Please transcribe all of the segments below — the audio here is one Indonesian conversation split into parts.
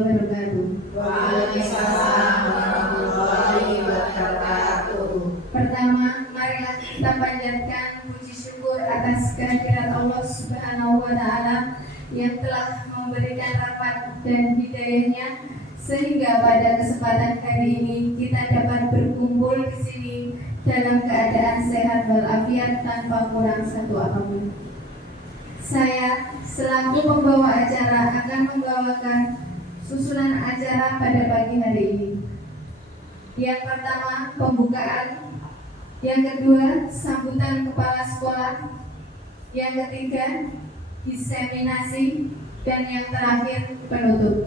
wabarakatuh. Waalaikumsalam warahmatullahi wabarakatuh. Pertama, marilah kita panjatkan puji syukur atas kehadirat Allah Subhanahu wa Ta'ala yang telah memberikan rahmat dan hidayahnya sehingga pada kesempatan hari ini kita dapat berkumpul di sini dalam keadaan sehat walafiat tanpa kurang satu apapun. Saya selaku pembawa acara akan membawakan susunan acara pada pagi hari ini. Yang pertama, pembukaan. Yang kedua, sambutan kepala sekolah. Yang ketiga, diseminasi. Dan yang terakhir, penutup.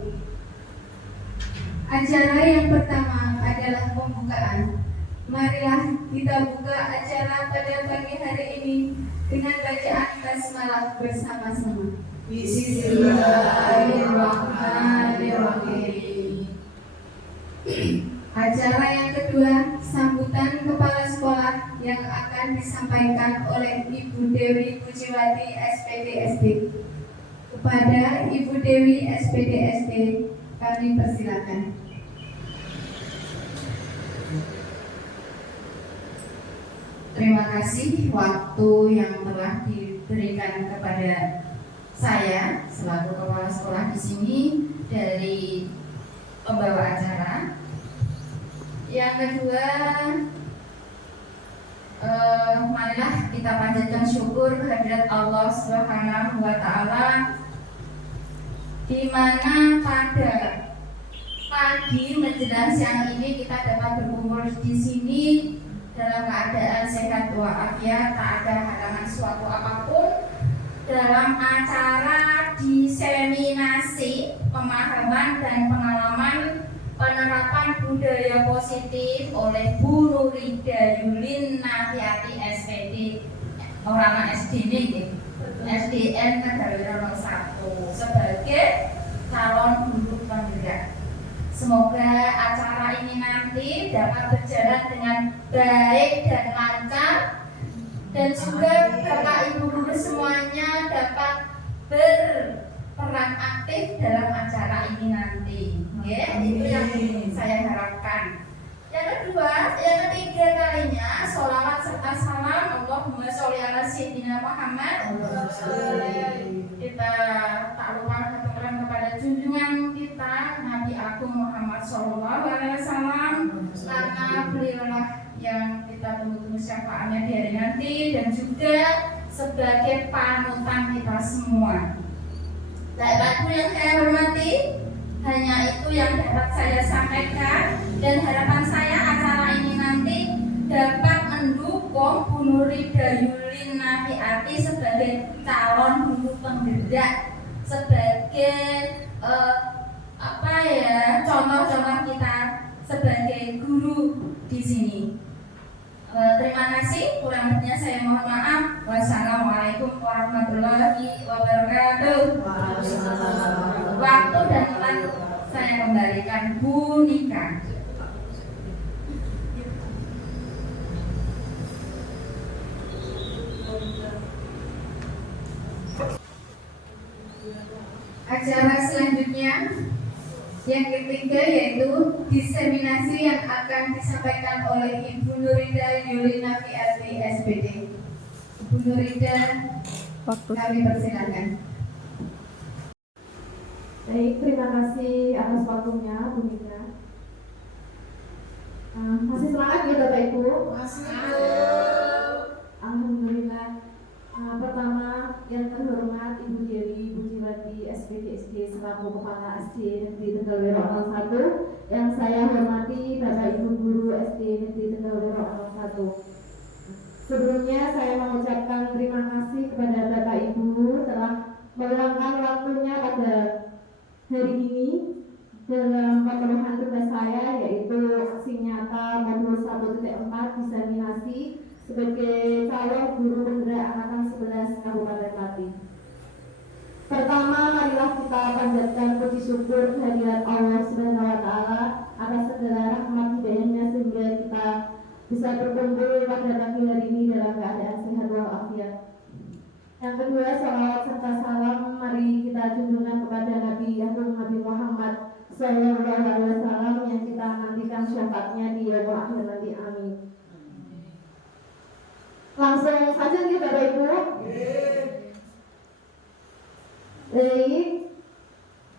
Acara yang pertama adalah pembukaan. Marilah kita buka acara pada pagi hari ini dengan bacaan basmalah bersama-sama. Bismillahirrahmanirrahim. Acara yang kedua, sambutan kepala sekolah yang akan disampaikan oleh Ibu Dewi Pujiwati SPD SD. Kepada Ibu Dewi SPD SD, kami persilakan. Terima kasih waktu yang telah diberikan kepada saya selaku kepala sekolah di sini dari pembawa acara. Yang kedua, marilah kita panjatkan syukur kehadirat Allah Subhanahu wa Ta'ala, di mana pada pagi menjelang siang ini kita dapat berkumpul di sini dalam keadaan sehat walafiat, tak ada halangan suatu apapun dalam acara diseminasi pemahaman dan pengalaman penerapan budaya positif oleh Bu Nurida Yulin Nafiati SPD orang SD ini SDN Tegalwiro 01 sebagai calon guru penggerak. Semoga acara ini nanti dapat berjalan dengan baik dan lancar, dan juga Bapak Ibu guru semuanya dapat berperan aktif dalam acara ini nanti. Ya, itu yang saya harapkan. Yang ketiga kalinya, sholawat serta salam Allahumma sholli ala sayyidina Muhammad. Kita tak lupa haturkan kepada junjungan kita Nabi Agung Muhammad Sallallahu Alaihi Wasallam, karena beliaulah yang kita tunggu-tunggu syafaatnya di hari nanti, dan juga sebagai panutan kita semua. Bapak-Ibu yang saya hormati, hanya itu yang dapat saya sampaikan, dan harapan saya acara ini nanti dapat mendukung Bu Nurida Yulin Nafiati sebagai calon guru penggerak, sebagai contoh-contoh kita sebagai guru di sini. Terima kasih, kurang lebihnya saya mohon maaf. Wassalamualaikum warahmatullahi wabarakatuh. Waktu dan tempat saya kembalikan Bu Nika. Acara selanjutnya yang ketiga yaitu diseminasi yang akan disampaikan oleh Ibu Nurida Yulin Nafiati SPD. Ibu Nurida, kami persilakan. Baik, terima kasih atas waktunya, Bu Nika. Masih semangat ya Bapak Ibu? Masih. Alhamdulillah. Pertama, yang terhormat Ibu Dewi Pujiwati SPD SD selaku Kepala SD Negeri Tegalwiro 01, yang saya hormati Bapak Ibu Guru SD Negeri Tegalwiro 01. Sebelumnya saya mengucapkan terima kasih kepada Bapak Ibu telah meluangkan waktunya pada hari ini dalam pemenuhan tugas saya, yaitu aksi nyata modul 1.4 diseminasi sebagai calon guru penggerak angkatan 11 Kabupaten Pati. Pertama, marilah kita panjatkan puji syukur kehadirat Allah Subhanahu wa Ta'ala atas segala rahmat hidayahnya sehingga kita bisa berkumpul pada pagi hari ini dalam keadaan sehat walafiat. Yang kedua, salawat serta salam mari kita junjungkan kepada Nabi Agung Nabi Muhammad Sallallahu Alaihi Wasallam yang kita nantikan syafaatnya di yaumul akhir nanti. Amin. Langsung saja nih Bapak Ibu. Baik,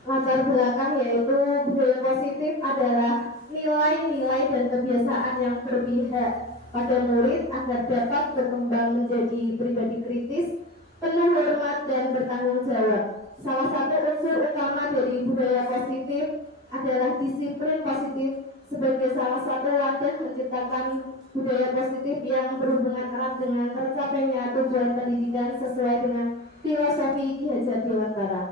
latar belakang yaitu budaya positif adalah nilai-nilai dan kebiasaan yang berpihak pada murid agar dapat berkembang menjadi pribadi kritis, penuh hormat dan bertanggung jawab. Salah satu unsur utama dari budaya positif adalah disiplin positif sebagai salah satu wadah menciptakan budaya positif yang berhubungan erat dengan tercapainya tujuan pendidikan sesuai dengan filosofi Ki Hajar Dewantara.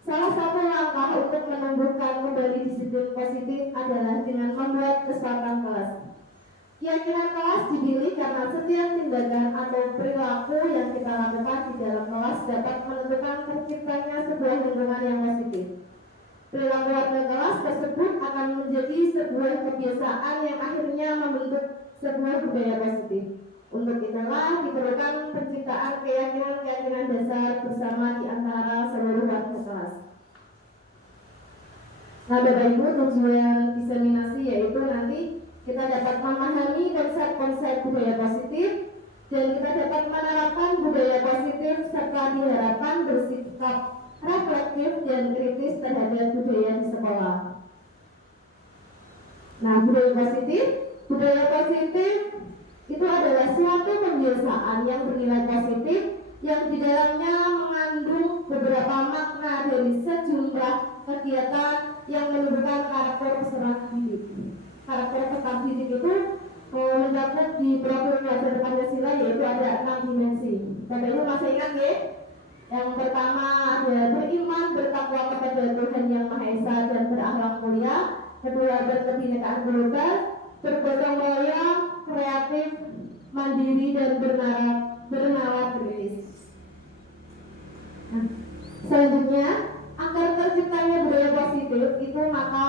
Salah satu langkah untuk menumbuhkan kembali disiplin positif adalah dengan membuat kesepakatan kelas. Keyakinan kelas dipilih karena setiap tindakan atau perilaku yang kita lakukan di dalam kelas dapat menentukan terciptanya sebuah lingkungan yang positif. Perilaku warga kelas tersebut akan menjadi sebuah kebiasaan yang akhirnya membentuk sebuah budaya positif. Untuk itulah diperlukan penciptaan keyakinan-keyakinan dasar bersama di antara seluruh warga kelas. Nah, Bapak Ibu, tujuan diseminasi yaitu nanti kita dapat memahami konsep-konsep budaya positif dan kita dapat menerapkan budaya positif serta diharapkan bersikap reflektif dan kritis terhadap budaya di sekolah. Nah, budaya positif itu adalah suatu kebiasaan yang bernilai positif yang di dalamnya mengandung beberapa makna dari sejumlah kegiatan yang menunjukkan karakter peserta didik. Karakter peserta didik itu mencakup di profil pelajar Pancasila yaitu ada 6 dimensi. Bapak Ibu masih ingat ya? Yang pertama ada beriman, bertakwa kepada Tuhan Yang Maha Esa dan berakhlak mulia. Kedua, berkebinekaan global, bergotong royong, kreatif, mandiri dan bernalar kritis. Nah, selanjutnya, agar terciptanya budaya positif itu maka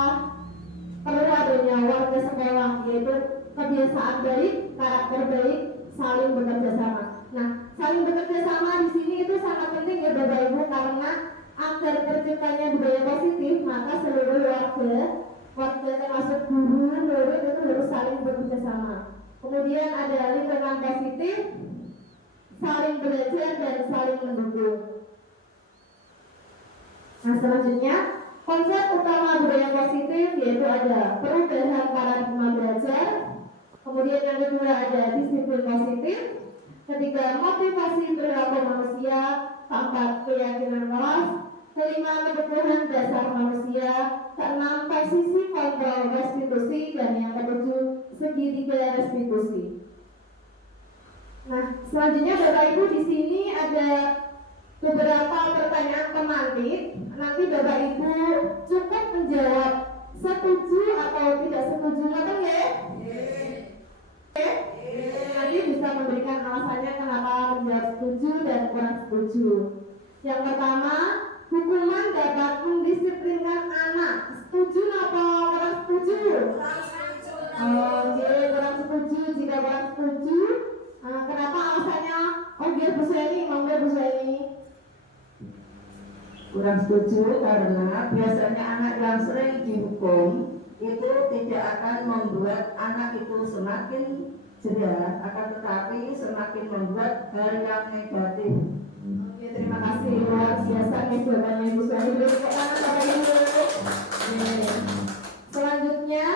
perlu adanya warga sekolah yaitu kebiasaan baik, karakter baik, saling bekerja sama. Nah, saling bekerja sama di sini itu sangat penting ya Bapak Ibu karena agar terciptanya budaya positif maka seluruh warga termasuk guru, murid itu harus saling bekerja sama. Kemudian ada lingkungan positif, saling belajar dan saling mendukung. Nah, selanjutnya konsep utama budaya positif yaitu ada perubahan paradigma belajar. Kemudian yang kedua ada disiplin positif. Ketiga, motivasi perilaku manusia. Keempat, keyakinan kelas. Kelima, kebutuhan dasar manusia. Keenam, posisi kontrol restitusi. Dan yang ketujuh, segitiga restitusi. Nah, selanjutnya Bapak Ibu di sini ada beberapa pertanyaan pemantik. Nanti Bapak Ibu cukup menjawab setuju atau tidak setuju, betul ya? Nanti bisa memberikan alasannya kenapa menjawab setuju dan kurang setuju. Yang pertama, hukuman dapat mendisiplinkan anak. Setuju atau kurang setuju? Oke, kurang setuju. Jika kurang setuju, kenapa alasannya? Oke, Bu Sueni, monggo Bu Sueni. Kurang setuju karena biasanya anak yang sering dihukum itu tidak akan membuat anak itu semakin cerdas, akan tetapi semakin membuat hal yang negatif. Oke, terima kasih luar biasa nih jawabannya Ibu Sueni. Beri tepuk tangan Bapak Ibu. Selanjutnya,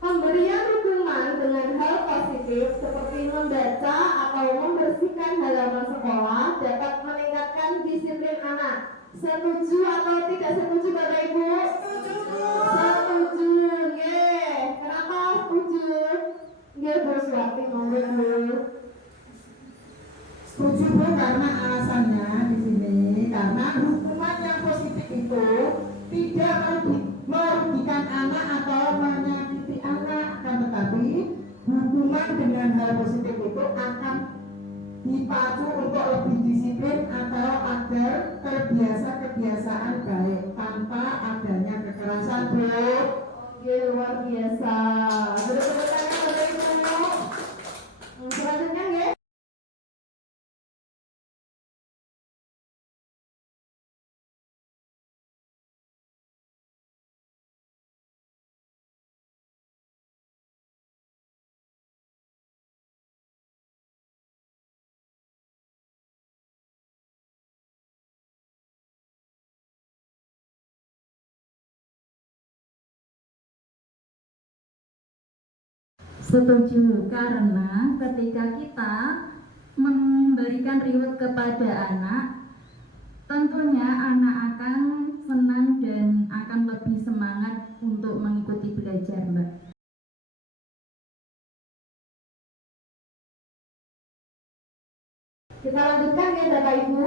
pemberian hukuman dengan hal positif seperti membaca atau membersihkan halaman sekolah dapat meningkatkan disiplin anak. Setuju atau tidak setuju Bapak Ibu? Setuju. Nggih. Kenapa setuju? Nggih Bu Suwati, monggo Bu. Setuju Bu karena alasannya di sini karena hukuman yang positif itu tidak merugikan anak atau menyakiti anak, akan tetapi hukuman dengan hal positif itu akan dipacu untuk lebih disiplin atau agar terbiasa kebiasaan baik tanpa adanya kekerasan Bu. Oke, luar biasa. Beri Setuju, karena ketika kita memberikan reward kepada anak, tentunya anak akan senang dan akan lebih semangat untuk mengikuti belajar, Mbak. Kita lanjutkan ya Bapak Ibu.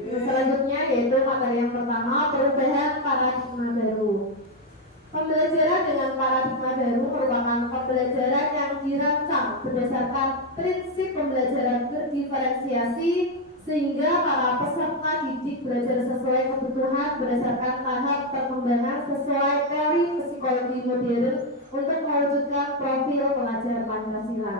Selanjutnya yaitu materi yang pertama, perubahan paradigma baru. Pembelajaran dengan paradigma baru merupakan pembelajaran yang dirancang berdasarkan prinsip pembelajaran berdiferensiasi sehingga para peserta didik belajar sesuai kebutuhan berdasarkan tahap perkembangan sesuai teori psikologi modern untuk mewujudkan profil pelajar Pancasila.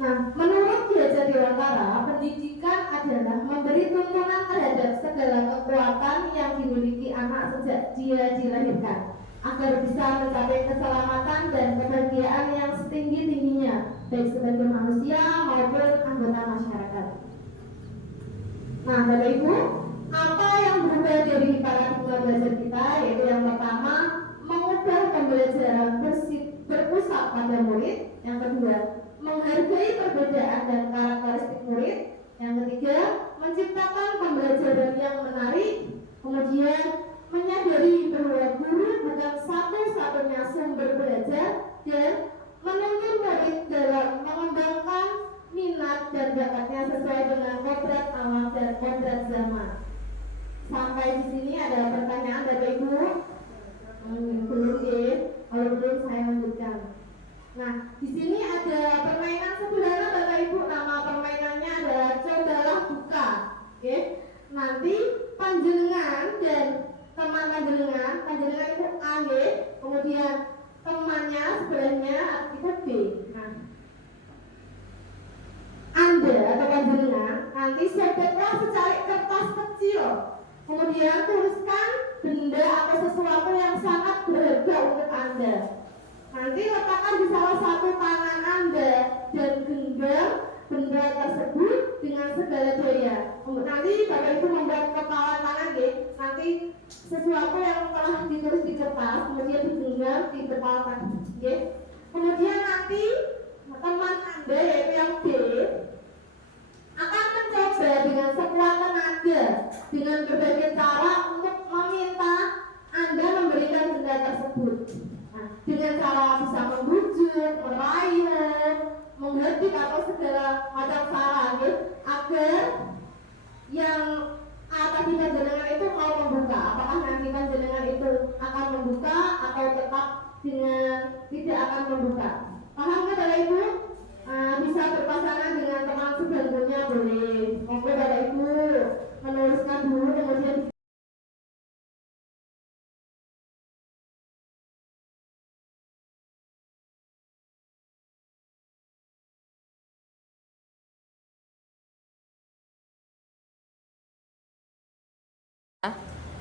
Nah, menurut Ki Hajar Dewantara, pendidikan adalah memberi tuntunan terhadap segala kekuatan yang dimiliki anak sejak dia dilahirkan, agar bisa mencapai keselamatan dan kebahagiaan yang setinggi-tingginya, baik sebagai manusia maupun anggota masyarakat. Nah, Bapak Ibu, apa yang berubah dari paradigma belajar kita? Yaitu yang pertama, mengubah pembelajaran berpusat pada murid. Yang kedua, menghargai perbedaan dan karakteristik murid. Yang ketiga, menciptakan pembelajaran yang menarik. Kemudian, menyadari bahwa guru bukan satu-satunya sumber belajar dan menuntun murid dalam mengembangkan minat dan bakatnya sesuai dengan kodrat alam dan kodrat zaman. Sampai di sini ada pertanyaan Bapak Ibu? Belum ya? Kalau belum saya lanjutkan. Nah, di sini ada permainan sederhana Bapak Ibu. Nama permainannya adalah cobalah buka. Oke. Nanti panjenengan dan teman panjenengan itu A, kemudian temannya sebelahnya itu B. Nah, Anda atau panjenengan nanti sobeklah secari kertas kecil. Kemudian tuliskan benda atau sesuatu yang sangat berharga untuk Anda. Nanti letakkan di salah satu tangan Anda dan genggam benda tersebut dengan segala daya. Nanti Bapak Ibu membuat kepala tangan nanti sesuatu yang telah ditulis di kertas kemudian digenggam di kepala tangan. Kemudian nanti teman Anda yaitu yang B akan mencoba dengan sekuat tenaga dengan berbagai cara untuk meminta Anda memberikan benda tersebut. Dengan cara bisa membujuk, merayu, menghadik atau segala macam cara agar yang tadi panjenengan itu mau membuka. Apakah nanti panjenengan itu akan membuka atau tetap dengan tidak akan membuka? Paham nggak Bapak Ibu? Bisa berpasangan dengan teman sebelumnya boleh. Oke Bapak Ibu menuliskan dulu kemudian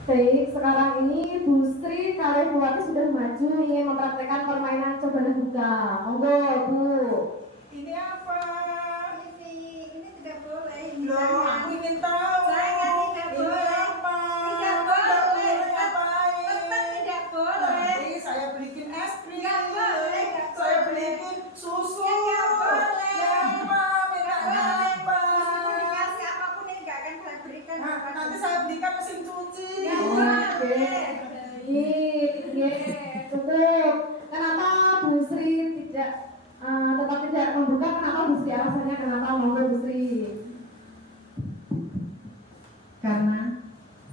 Baik, sekarang ini Bu Sri Kalewati sudah maju ingin mempraktekkan permainan cobalah buka. Monggo Bu. Ini apa? Ini tidak boleh. Loh, aku ingin tahu. Saya tidak boleh. Apa? Tidak boleh. Ngapain? Tetap tidak boleh. Nanti saya belikin es krim. Nggak boleh, nggak Saya boleh. belikin susu. Ya, nggak boleh. Ya, apa? Tidak Minta boleh. apa? Meskipun dikasih apapun ini nggak akan saya berikan. Nah, nanti saya belikan mesin cuci. Nggak boleh. Cukup. Kenapa Bu Sri tidak tetap tidak membuka? Kenapa Bu Sri? Alasannya kenapa? Monggo Bu Sri. Karena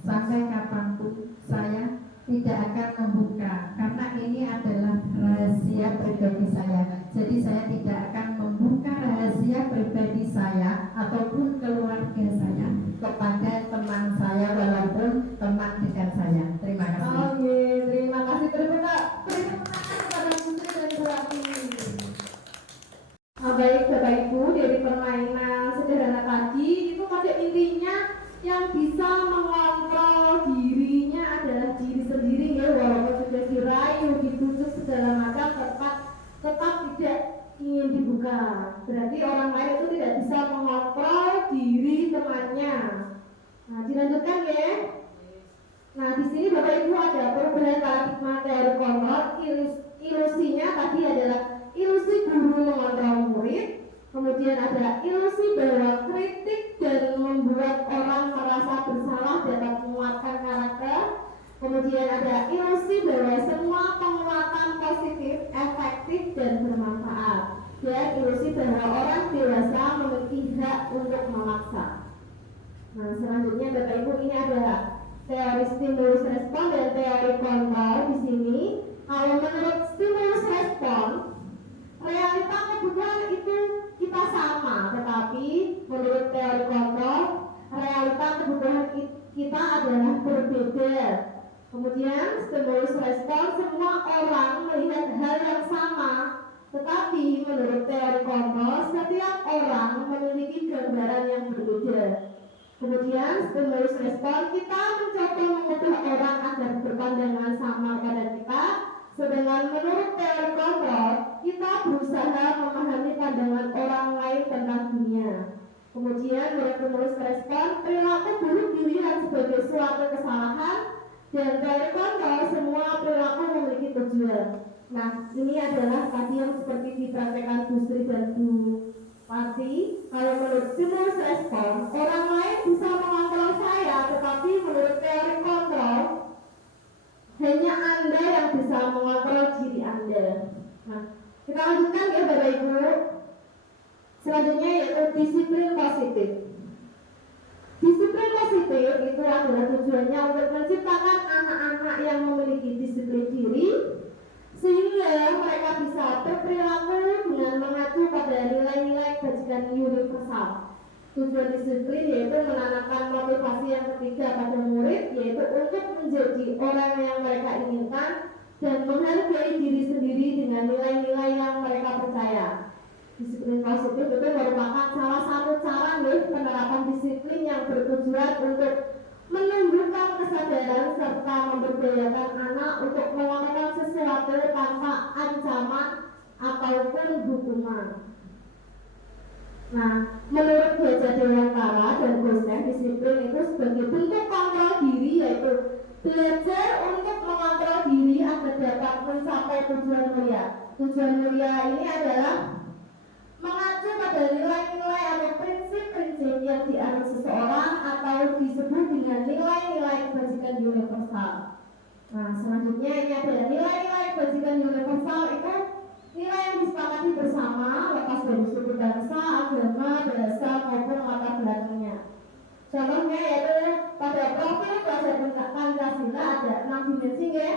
sampai kapanpun saya tidak akan membuka, karena ini adalah rahasia pribadi saya. Jadi saya tidak akan membuka rahasia pribadi saya ataupun keluarga saya kepada teman saya walaupun teman dekat saya. Terima kasih. Oke, terima kasih. Terima kasih kepada Bu Sri dan Bu Rati. Baik Bapak Ibu, dari permainan sederhana tadi itu pada intinya yang bisa mengontrol dirinya adalah diri sendiri ya, walaupun sudah dirayu, dibujuk segala macam tetap tidak ingin dibuka. Berarti orang lain itu tidak bisa mengontrol diri temannya. rasa bersalah dapat menguatkan karakter. Kemudian ada ilusi bahwa semua penguatan positif, efektif dan bermanfaat. Dan ilusi bahwa orang dewasa memiliki hak untuk memaksa. Nah, selanjutnya Bapak Ibu, ini ada teori stimulus respon dan teori kontrol di sini. Kalau menurut stimulus respon, realita kebutuhan itu kita sama, tetapi menurut teori kontrol, realita kebutuhan kita adalah berbeda. Kemudian stimulus respon, semua orang melihat hal yang sama, tetapi menurut teori kontrol, setiap orang memiliki gambaran yang berbeda. Kemudian stimulus respon, kita mencoba mengubah orang agar berpandangan sama pada kita. Sedangkan menurut teori kontrol, kita berusaha memahami pandangan orang lain tentang dunia. Kemudian menurut stimulus respon, perilaku buruk dilihat sebagai suatu kesalahan. Dan teori kontrol, semua perilaku memiliki tujuan. Nah, ini adalah tadi yang seperti dipraktekkan Bu Sri dan Bu Pati. Kalau menurut stimulus respon, orang lain bisa mengontrol saya, tetapi menurut teori kontrol, hanya Anda yang bisa mengontrol diri Anda. Nah, kita lanjutkan ya Bapak Ibu. Selanjutnya yaitu disiplin positif. Disiplin positif itu adalah tujuannya untuk menciptakan anak-anak yang memiliki disiplin diri, sehingga mereka bisa berperilaku dengan mengacu pada nilai-nilai kebajikan universal. Tujuan disiplin yaitu menanamkan motivasi yang ketiga pada murid, yaitu untuk menjadi orang yang mereka inginkan dan menghargai diri sendiri dengan nilai-nilai yang mereka percaya. Disiplin positif itu merupakan salah satu cara penerapan disiplin yang bertujuan untuk menumbuhkan kesadaran serta memberdayakan anak untuk melakukan sesuatu tanpa ancaman ataupun hukuman. Nah, menurut Gajah Dewantara dan Gosnell, disiplin itu sebagai bentuk kontrol diri, yaitu belajar untuk mengontrol diri agar dapat mencapai tujuan mulia. Tujuan mulia ini adalah mengacu pada nilai-nilai atau prinsip-prinsip yang dianut seseorang atau disebut dengan nilai-nilai kebajikan universal. Nah, selanjutnya ini ada nilai-nilai kebajikan universal, itu nilai yang disepakati bersama lepas dari suku bangsa, agama, bahasa maupun latar belakangnya. Contohnya yaitu pada profil pelajaran Pancasila ada 6 dimensi ya.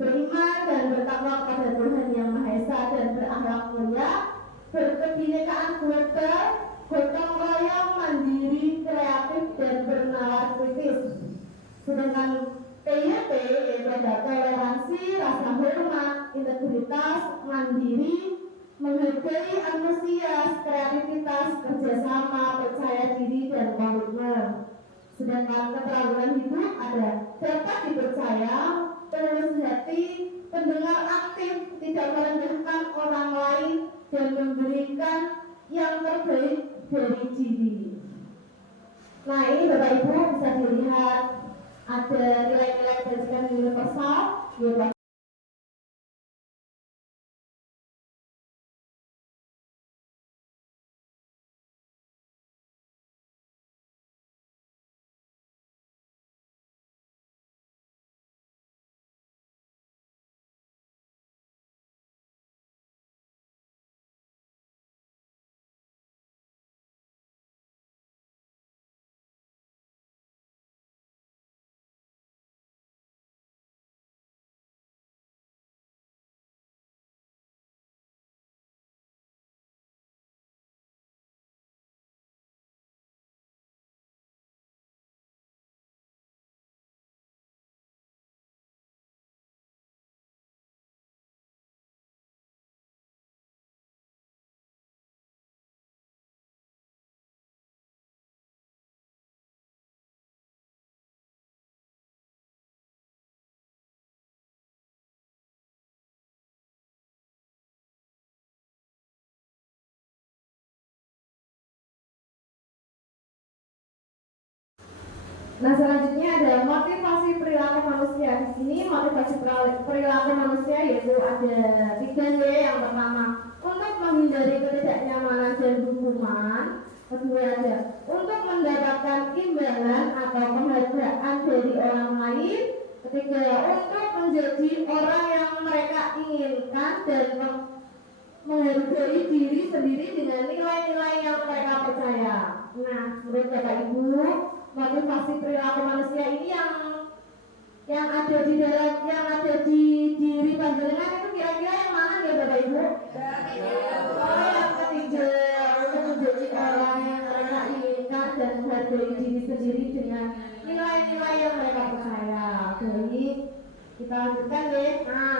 Beriman dan bertakwa kepada Tuhan Yang Maha Esa dan berakhlak mulia, berkebinekaan global, gotong royong, mandiri, kreatif dan bernalar kritis. Sedangkan PYP yaitu ada toleransi, rasa hormat, integritas, mandiri, menghargai, antusias, kreativitas, kerjasama, percaya diri dan komitmen. Sedangkan keterampilan hidup ada dapat dipercaya, tulus hati, pendengar aktif, tidak merendahkan orang lain, dan memberikan yang terbaik dari diri. Nah, ini Bapak Ibu bisa dilihat ada nilai-nilai kebajikan universal, yaitu Nah, selanjutnya ada motivasi perilaku manusia. Di sini motivasi perilaku manusia yaitu ada 3 Y. Yang pertama, untuk menghindari ketidaknyamanan dan hukuman. Kedua ada untuk mendapatkan imbalan atau penghargaan dari orang lain. Ketiga, untuk menjadi orang yang mereka inginkan dan menghargai diri sendiri dengan nilai-nilai yang mereka percaya. Nah, menurut Bapak Ibu, motivasi perilaku manusia ini yang ada di diri panjenengan itu kira-kira yang mana ya Bapak Ibu? Oh, yang ketiga, untuk menjadi orang yang mereka inginkan dan menghargai diri sendiri dengan nilai-nilai yang mereka percaya. Jadi kita lanjutkan deh. Nah,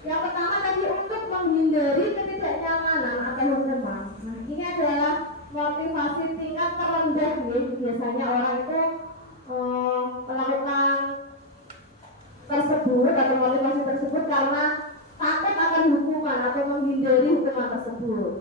yang pertama tadi untuk menghindari ketidaknyamanan atau hukuman. Nah, ini adalah motivasi tingkat terendah nih. Biasanya orang itu melakukan tersebut atau motivasi tersebut karena takut akan hukuman atau menghindari hukuman tersebut.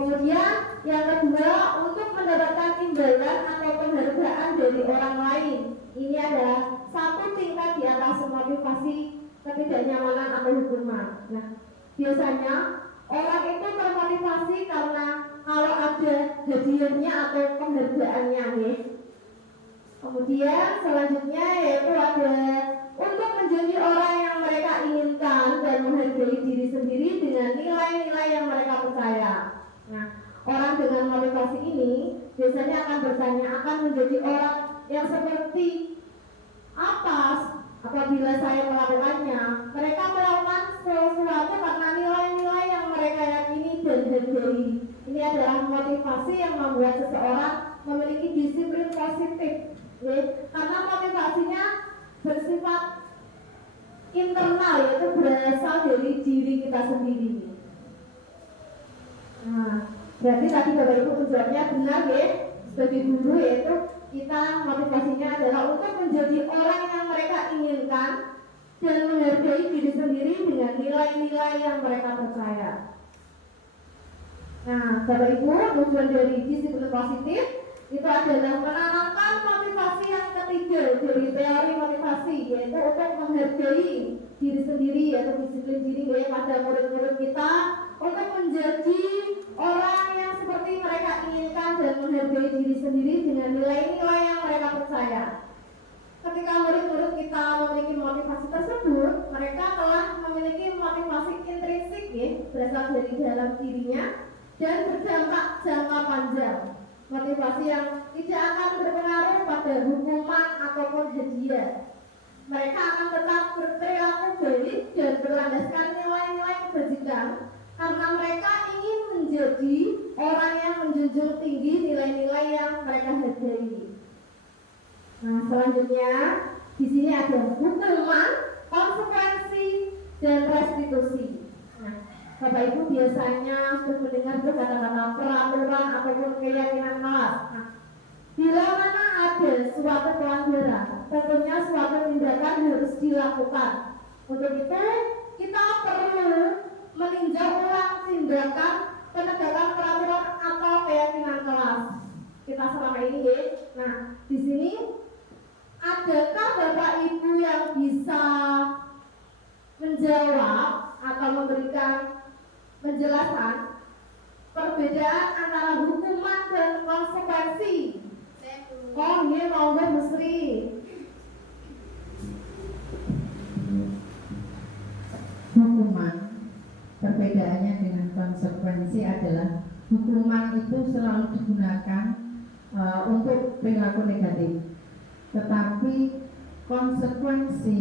Kemudian yang kedua, untuk mendapatkan imbalan atau penghargaan dari orang lain. Ini adalah satu tingkat di atas motivasi ketidaknyamanan atau hukuman. Nah, biasanya orang itu termotivasi karena kalau ada hadiahnya atau penghargaannya nih. Kemudian selanjutnya yaitu ada untuk menjadi orang yang mereka inginkan dan menghargai diri sendiri dengan nilai-nilai yang mereka percaya. Nah, orang dengan motivasi ini biasanya akan bertanya akan menjadi orang yang seperti apa apabila saya melakukannya. Mereka melakukan sesuatu karena nilai-nilai yang mereka yakini dan hargai. Ini adalah motivasi yang membuat seseorang memiliki disiplin positif, ya? Karena motivasinya bersifat internal, yaitu berasal dari diri kita sendiri. Nah, berarti tadi Bapak Ibu menjawabnya benar ya. Sebagai guru yaitu kita motivasinya adalah untuk menjadi orang yang mereka inginkan dan menghargai diri sendiri dengan nilai-nilai yang mereka percaya. Nah, Bapak Ibu, tujuan dari disiplin positif itu adalah menanamkan motivasi yang ketiga dari teori motivasi, yaitu untuk menghargai diri sendiri, yaitu disiplin diri ya, pada murid-murid kita untuk menjadi orang yang seperti mereka inginkan dan menghargai diri sendiri dengan nilai-nilai yang mereka percaya. Ketika murid-murid kita memiliki motivasi tersebut, mereka telah memiliki motivasi intrinsik ya, berasal dari dalam dirinya dan berdampak jangka panjang. Motivasi yang tidak akan berpengaruh pada hukuman ataupun hadiah. Mereka akan tetap berperilaku baik dan berlandaskan nilai-nilai kebajikan karena mereka ingin menjadi orang yang menjunjung tinggi nilai-nilai yang mereka hargai. Nah, selanjutnya di sini ada hukuman, konsekuensi, dan restitusi. Nah, Bapak Ibu biasanya sudah mendengar kata-kata peraturan ataupun keyakinan kelas. Nah, bila mana ada suatu pelanggaran, tentunya suatu tindakan harus dilakukan. Untuk itu, kita perlu meninjau ulang tindakan penegakan peraturan atau keyakinan kelas kita selama ini ya. Nah, di sini adakah Bapak Ibu yang bisa menjawab atau memberikan penjelasan perbedaan antara hukuman dan konsekuensi? Oh, ini monggo Bu Sri. Hukuman perbedaannya dengan konsekuensi adalah hukuman itu selalu digunakan untuk perilaku negatif, tetapi konsekuensi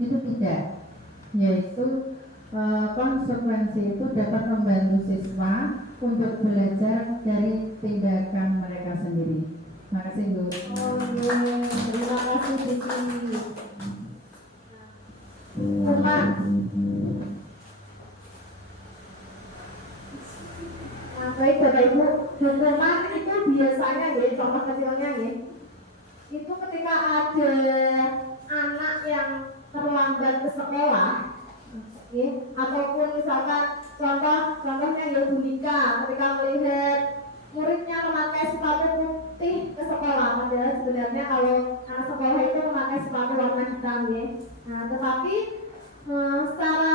itu tidak, yaitu konsekuensi itu dapat membantu siswa untuk belajar dari tindakan mereka sendiri. Terima kasih Bu. Oh, iya. Terima kasih Cici. Hukuman. Nah, baik Bapak Ibu, hukuman itu biasanya ya, contoh kecilnya ya, itu ketika ada anak yang terlambat ke sekolah ya, ataupun misalkan contohnya ya Bu Nika ketika melihat muridnya memakai sepatu putih ke sekolah, padahal sebenarnya kalau anak sekolah itu memakai sepatu warna hitam ya. Nah, tetapi secara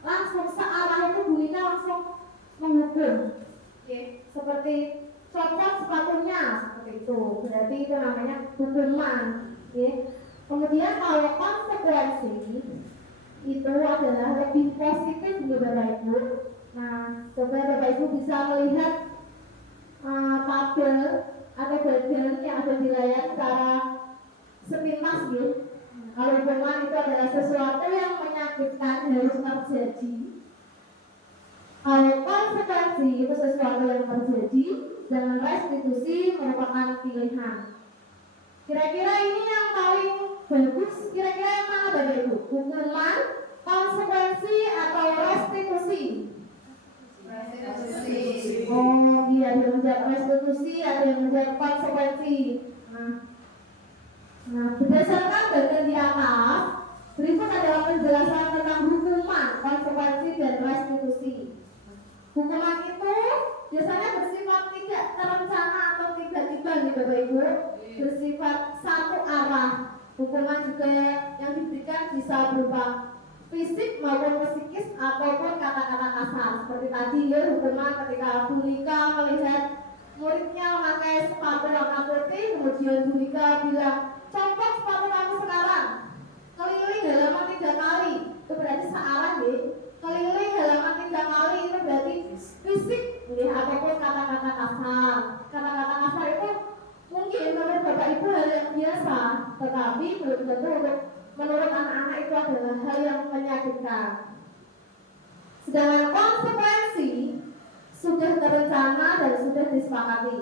langsung searah itu Bu Nika langsung menghukum ya, seperti copot sepatunya seperti itu, berarti itu namanya hukuman. Oke. Kemudian kalau konsekuensi itu adalah lebih positif nih Bapak Ibu. Nah, coba Bapak Ibu bisa melihat tabel atau bagian yang ada di layar secara sepintas gitu. Kalau hukuman itu adalah sesuatu yang menyakitkan harus terjadi. Kalau konsekuensi itu sesuatu yang terjadi, dan restitusi merupakan pilihan. Kira-kira ini yang paling bagus, kira-kira yang mana Bapak Ibu? Hukuman, konsekuensi, atau restitusi? Restitusi. Oh iya, ada yang menjawab restitusi, ada yang menjawab konsekuensi. Nah, berdasarkan bagian di atas, berikut adalah penjelasan tentang hukuman, konsekuensi, dan restitusi. Hukuman itu biasanya bersifat tidak terencana atau tiba-tiba nih Bapak Ibu, bersifat satu arah. Hukuman juga yang diberikan bisa berupa fisik maupun psikis ataupun kata-kata kasar. Seperti tadi ya, hukuman ketika Bu Nika melihat muridnya memakai sepatu warna putih, kemudian Bu Nika bilang, copot sepatu kamu sekarang, keliling halaman 3 kali. Itu berarti searah ya. Keliling halaman 3 kali itu berarti fisik ya, ataupun kata-kata kasar. Kata-kata kasar itu mungkin menurut Bapak Ibu hal yang biasa, tetapi belum tentu untuk menurut anak-anak itu adalah hal yang menyakitkan. Sedangkan konsekuensi sudah terencana dan sudah disepakati.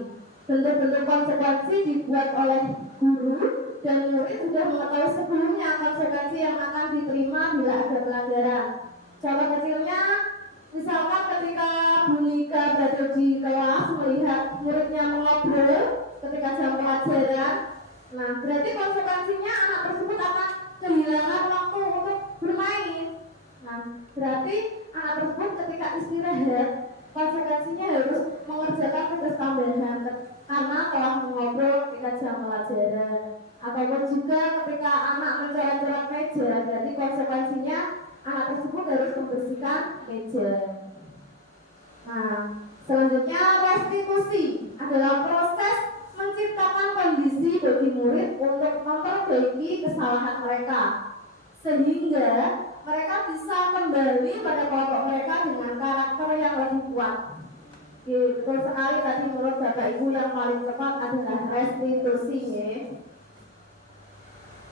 Bentuk-bentuk konsekuensi dibuat oleh guru dan murid sudah mengetahui sebelumnya konsekuensi yang akan diterima bila ada pelanggaran. Contoh kecilnya, misalkan ketika Bu Nika berada di kelas melihat muridnya mengobrol ketika jam pelajaran, nah berarti konsekuensinya anak tersebut akan kehilangan waktu untuk bermain. Nah berarti anak tersebut ketika istirahat, konsekuensinya harus mengerjakan tugas tambahan karena telah mengobrol ketika jam pelajaran. Ataupun juga ketika anak mencoret-coret meja, berarti konsekuensinya anak tersebut harus membersihkan meja. Nah, selanjutnya restitusi adalah proses menciptakan kondisi bagi murid untuk memperbaiki kesalahan mereka, sehingga mereka bisa kembali pada kelompok mereka dengan karakter yang lebih kuat. Betul sekali tadi menurut Bapak Ibu yang paling tepat adalah restitusi ya.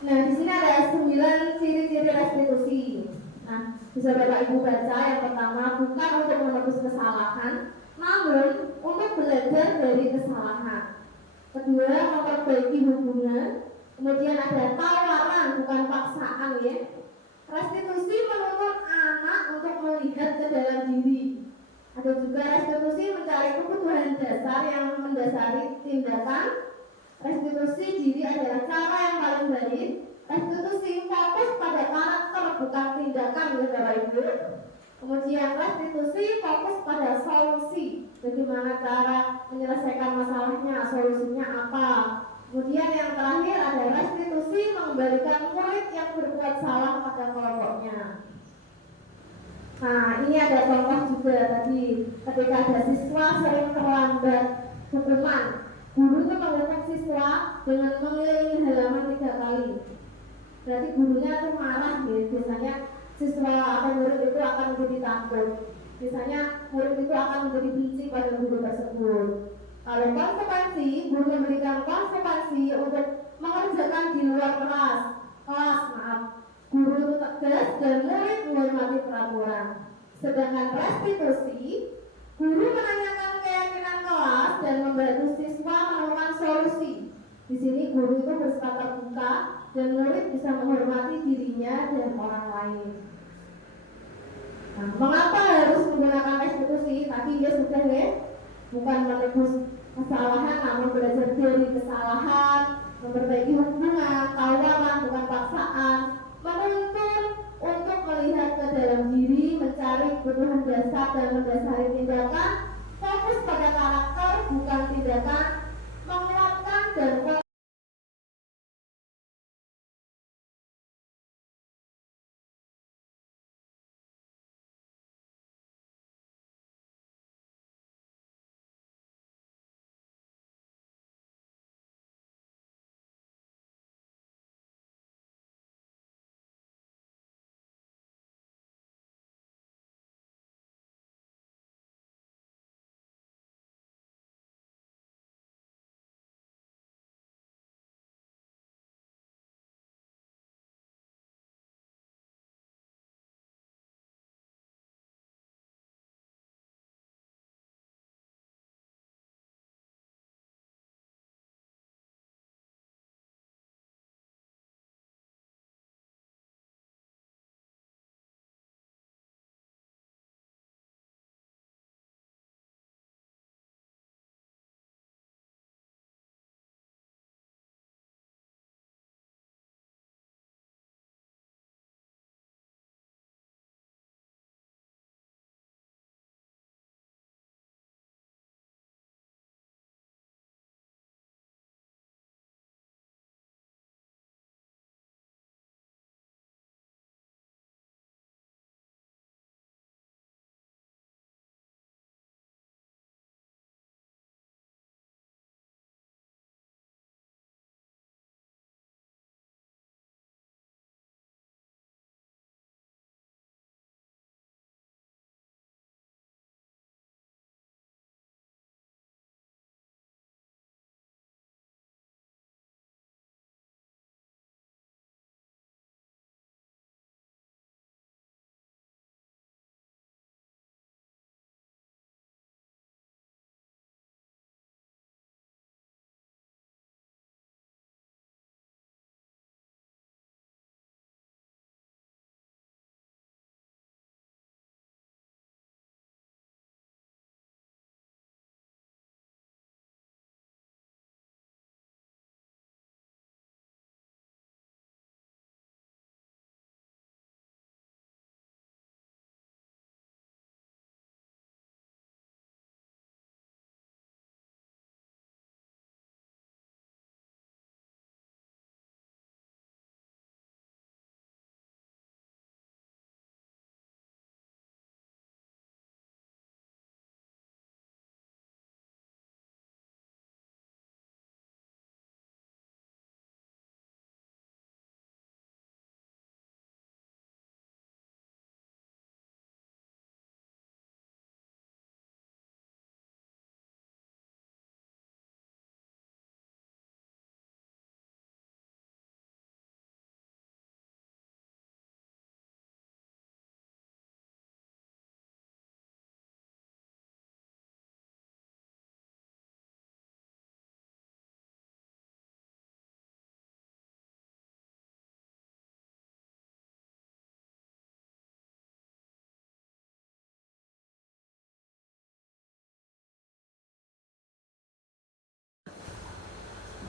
Nah, di sini ada 9 ciri-ciri restitusi. Nah, bisa Bapak Ibu baca. Yang pertama, bukan untuk menebus kesalahan, namun untuk belajar dari kesalahan. Kedua, memperbaiki hubungan. Kemudian ada tawaran, bukan paksaan ya. Restitusi menuntut anak untuk melihat ke dalam diri. Ada juga restitusi mencari kebutuhan dasar yang mendasari tindakan. Restitusi diri adalah cara yang paling baik. Restitusi fokus pada karakter bukan tindakan ya Bapak Ibu. Kemudian restitusi fokus pada solusi, bagaimana cara menyelesaikan masalahnya, solusinya apa. Kemudian yang terakhir ada restitusi mengembalikan murid yang berbuat salah pada kelompoknya. Nah ini ada contoh juga tadi ketika ada siswa sering terlambat hukuman, guru itu menghukum siswa dengan mengelilingi halaman 3 kali. Berarti gurunya tuh marah ya, biasanya siswa atau murid itu akan menjadi takut. Biasanya murid itu akan menjadi benci pada guru tersebut. Kalau konsekuensi, guru memberikan konsekuensi untuk mengerjakan di luar kelas. Guru itu tegas dan murid menghormati peraturan. Sedangkan restitusi, guru menanyakan keyakinan kelas dan membantu siswa menemukan solusi. Di sini guru itu bersifat terbuka dan murid bisa menghormati dirinya dan orang lain. Nah, mengapa harus menggunakan restitusi? Tadi dia sudah ya, bukan menebus kesalahan, namun belajar dari kesalahan, memperbaiki hubungan, tawaran bukan paksaan, menuntun untuk melihat ke dalam diri, mencari kebutuhan dasar dan mendasari tindakan, fokus pada karakter bukan tindakan, menguatkan dan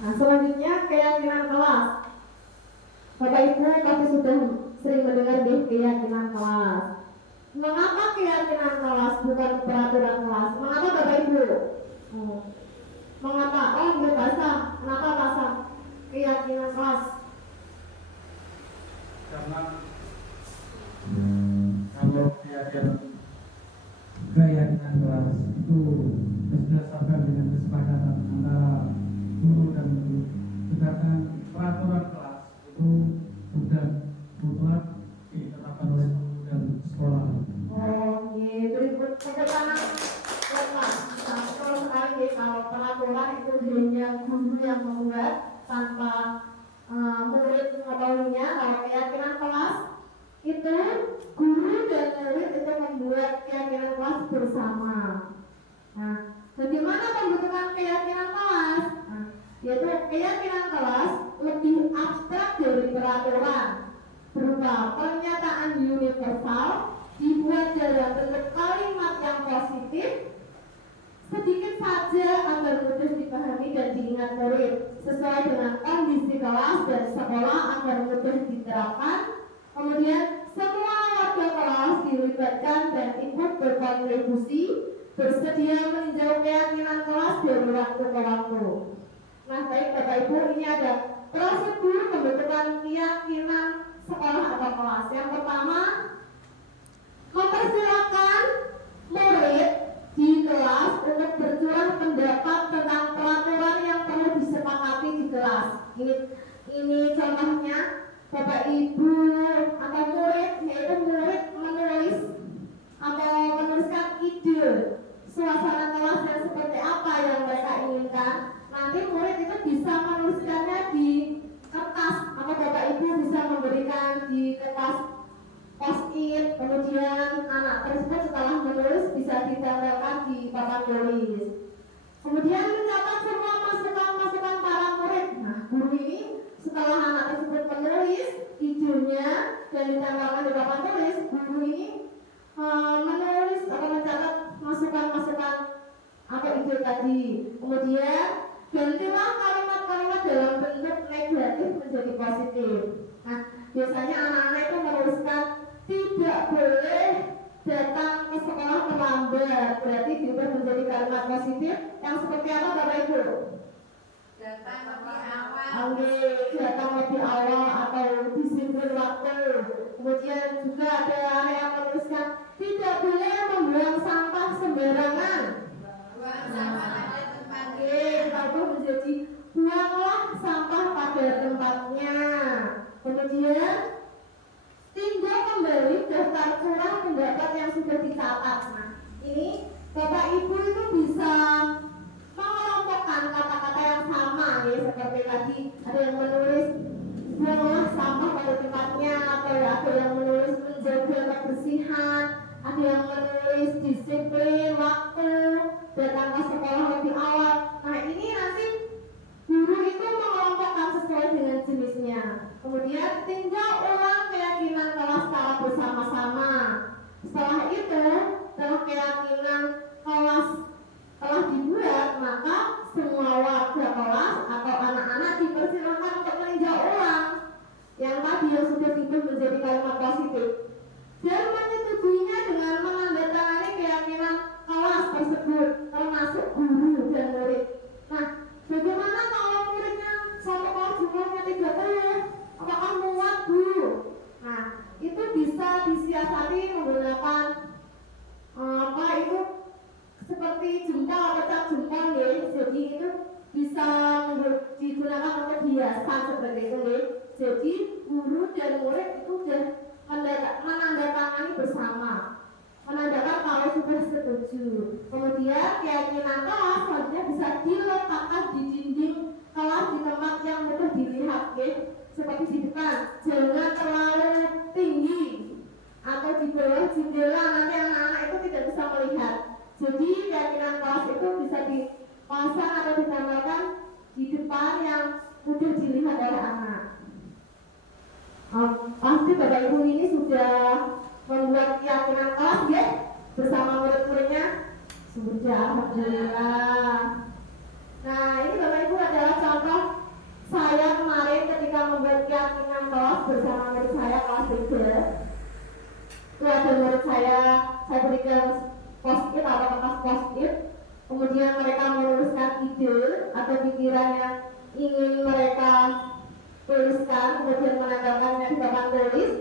Nah, selanjutnya keyakinan kelas. Bapak Ibu pasti sudah sering mendengar deh keyakinan kelas. Mengapa keyakinan kelas bukan peraturan kelas? Mengapa Bapak Ibu? Mengapa? Oh, berbahasa. Kenapa bahasa keyakinan kelas? Karena kalau keyakinan kelas itu berdasarkan dengan kesepakatan antara guru dan guru, sedangkan peraturan kelas itu sudah mutlak ditetapkan oleh guru dan sekolah. Oh, gitu. Tepuk tangan lepas. Kalau sekali kalau peraturan itu hanya guru yang membuat tanpa murid mengetahuinya. Kalau keyakinan kelas itu guru dan murid itu membuat keyakinan kelas bersama. Nah, bagaimana pembentukan keyakinan kelas? Nah, yaitu keyakinan kelas lebih abstrak dari peraturan, berupa pernyataan universal dibuat dalam bentuk kalimat yang positif, sedikit saja agar mudah dipahami dan diingat murid, sesuai dengan kondisi kelas dan sekolah agar mudah diterapkan. Kemudian semua warga kelas dilibatkan dan ikut berkontribusi, bersedia meninjau keyakinan kelas dari waktu ke waktu. Nah, baik Bapak Ibu, ini ada prosedur pembentukan keyakinan sekolah atau kelas. Yang pertama, mempersilakan murid di kelas untuk bercurah pendapat tentang peraturan yang perlu disepakati di kelas. Ini contohnya Bapak Ibu atau murid, yaitu murid menulis atau menuliskan ide suasana kelas yang seperti apa yang mereka inginkan. Nanti murid itu bisa menuliskannya di kertas atau Bapak Ibu bisa memberikan di kertas post-it. Kemudian anak tersebut setelah menulis bisa ditempelkan di papan tulis. Kemudian mencatat semua masukan-masukan para murid. Nah, guru ini setelah anak tersebut menulis idenya dan ditempelkan di papan tulis, guru ini menulis atau mencatat masukan-masukan atau ide tadi. Kemudian gantilah kalimat-kalimat dalam bentuk negatif menjadi positif. Nah, biasanya anak-anak itu menuliskan tidak boleh datang ke sekolah terlambat. Berarti diubah menjadi kalimat positif yang seperti apa Bapak Ibu? Datang lebih awal. Datang lebih awal atau disiplin waktu. Kemudian juga ada anak yang menuliskan tidak boleh membuang sampah sembarangan. Buang sampah pada tempatnya. Lalu menjadi buanglah sampah pada tempatnya. Kemudian tinjau kembali daftar curah pendapat yang sudah dicatat. Nah, ini Bapak Ibu itu bisa mengelompokkan kata-kata yang sama ya, seperti tadi ada yang menulis buanglah sampah pada tempatnya, atau ada yang menulis menjaga kebersihan, ada yang menulis disiplin waktu, datang ke sekolah lebih awal. Nah, ini nanti guru itu mengelompokkan sesuai dengan jenisnya. Kemudian tinjau ulang keyakinan kelas secara bersama-sama. Setelah itu, setelah keyakinan kelas telah dibuat, maka semua warga kelas atau anak-anak dipersilakan untuk meninjau ulang yang tadi yang sudah diubah menjadi kalimat positif dan menyetujuinya dengan menandatangani keyakinan kelas tersebut, termasuk guru dan murid. Nah, bagaimana kalau muridnya satu kelas jumlahnya 30? Apakah muat, Bu? Nah, itu bisa disiasati menggunakan apa itu seperti jempol atau cap jempol ya. Jadi itu bisa digunakan untuk hiasan seperti itu ya. Jadi guru dan murid itu sudah menandatangani bersama, menandakan kalau sudah setuju. Kemudian keyakinan kelas selanjutnya bisa diletakkan di dinding kelas di tempat yang mudah dilihat ya. Seperti di depan, jangan terlalu tinggi atau di bawah jendela, nanti anak-anak itu tidak bisa melihat. Jadi keyakinan kelas itu bisa dipasang atau ditambahkan di depan yang mudah dilihat oleh anak. Pasti Bapak Ibu ini sudah membuat keyakinan kelas ya bersama murid-muridnya. Sudah, alhamdulillah. Nah, ini Bapak Ibu adalah contoh saya berikan post-it atau kertas post-it, kemudian mereka menuliskan ide atau pikiran yang ingin mereka tuliskan, kemudian menambahkannya di papan tulis,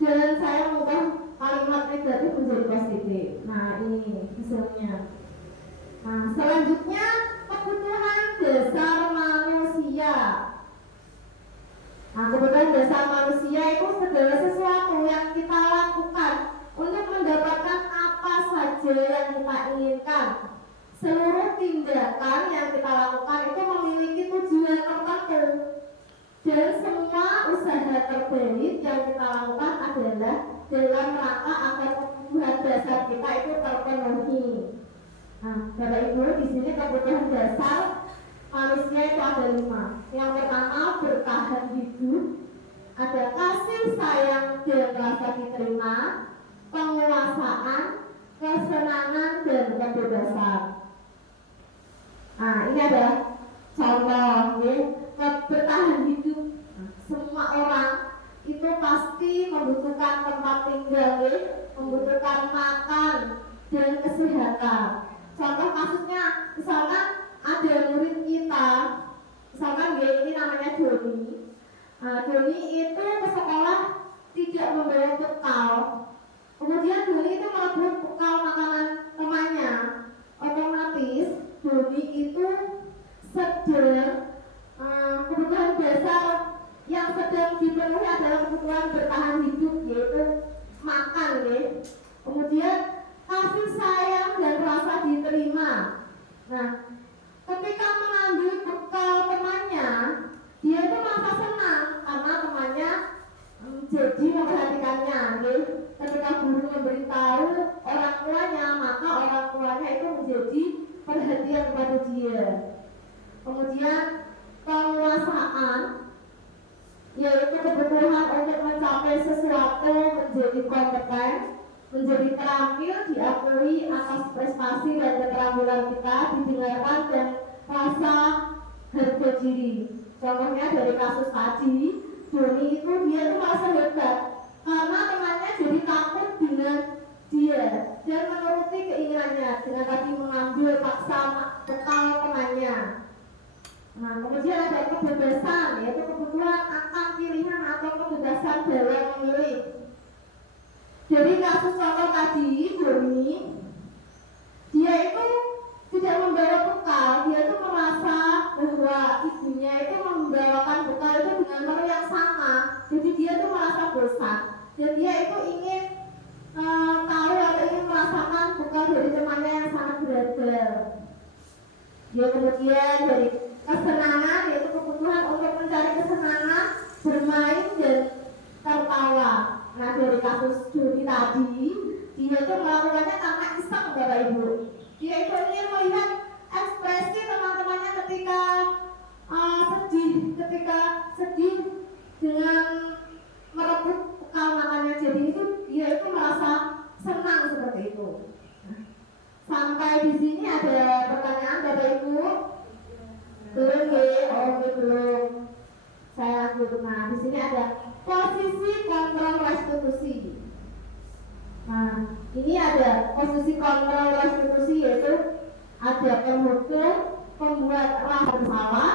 dan saya mengubah kalimat negatif menjadi positif. Nah, ini hasilnya. Nah, selanjutnya kebutuhan dasar manusia. Nah, kebutuhan dasar manusia itu segala sesuatu yang kita lakukan untuk mendapatkan apa saja yang kita inginkan. Seluruh tindakan yang kita lakukan itu memiliki tujuan tertentu, dan semua usaha terbaik yang kita lakukan adalah dalam rangka agar kebutuhan dasar kita itu terpenuhi. Nah, Bapak Ibu, di sini kebutuhan dasar manusia itu ada 5. Yang pertama, bertahan hidup, ada kasih sayang dan rasa diterima, penguasaan, kesenangan, dan kebebasan. Nah, ini ada contoh, ya, bertahan hidup. Nah, semua orang itu pasti membutuhkan tempat tinggal, ya, membutuhkan makan dan kesehatan. Contoh kasusnya, misalkan ada murid kita, misalkan ya, ini namanya Doni. Nah, Doni itu ke sekolah tidak membawa bekal. Kemudian Doni itu merebut bekal makanan temannya. Otomatis Doni itu sedang kebutuhan dasar yang sedang dipenuhi adalah kebutuhan bertahan hidup, yaitu makan, ya. Kemudian kasih sayang dan rasa diterima. Nah, ketika mengambil bekal temannya, dia itu merasa senang karena temannya jadi memperhatikannya, ya. Ketika guru memberitahu orang tuanya, maka orang tuanya itu menjadi perhatian kepada dia. Kemudian penguasaan, yaitu kebutuhan untuk mencapai sesuatu, menjadi kompeten, menjadi terampil, diakui atas prestasi dan keterampilan kita, didengarkan dan rasa harga diri. Contohnya dari kasus tadi, Doni itu dia tuh merasa hebat karena temannya jadi takut dengan dia dan menuruti keinginannya dengan tadi mengambil paksa bekal temannya. Nah, kemudian ada kebebasan, yaitu kebutuhan akan pilihan atau kebebasan dalam memilih. Jadi kasus contoh tadi, Doni, dia itu tidak membawa bekal, dia itu merasa bahwa ibunya itu membawakan bekal itu dengan menu yang sama, jadi dia itu merasa bosan, dan dia itu ingin tahu atau ingin merasakan bekal dari temannya yang sangat beragam. Dia kemudian dari kesenangan, yaitu kebutuhan untuk mencari kesenangan, bermain dan tertawa. Nah, dari kasus Doni tadi, dia itu melakukannya karena iseng, Bapak Ibu. Dia itu ingin melihat ekspresi teman-temannya ketika sedih dengan merebut bekal makannya. Jadi itu dia itu merasa senang seperti itu. Nah, sampai di sini ada pertanyaan, Bapak Ibu? Belum, ya? Oh, belum. Saya lanjut. Nah, di sini ada posisi kontrol restitusi. Nah, ini ada posisi kontrol restitusi, yaitu ada penghukum, pembuat rasa bersalah,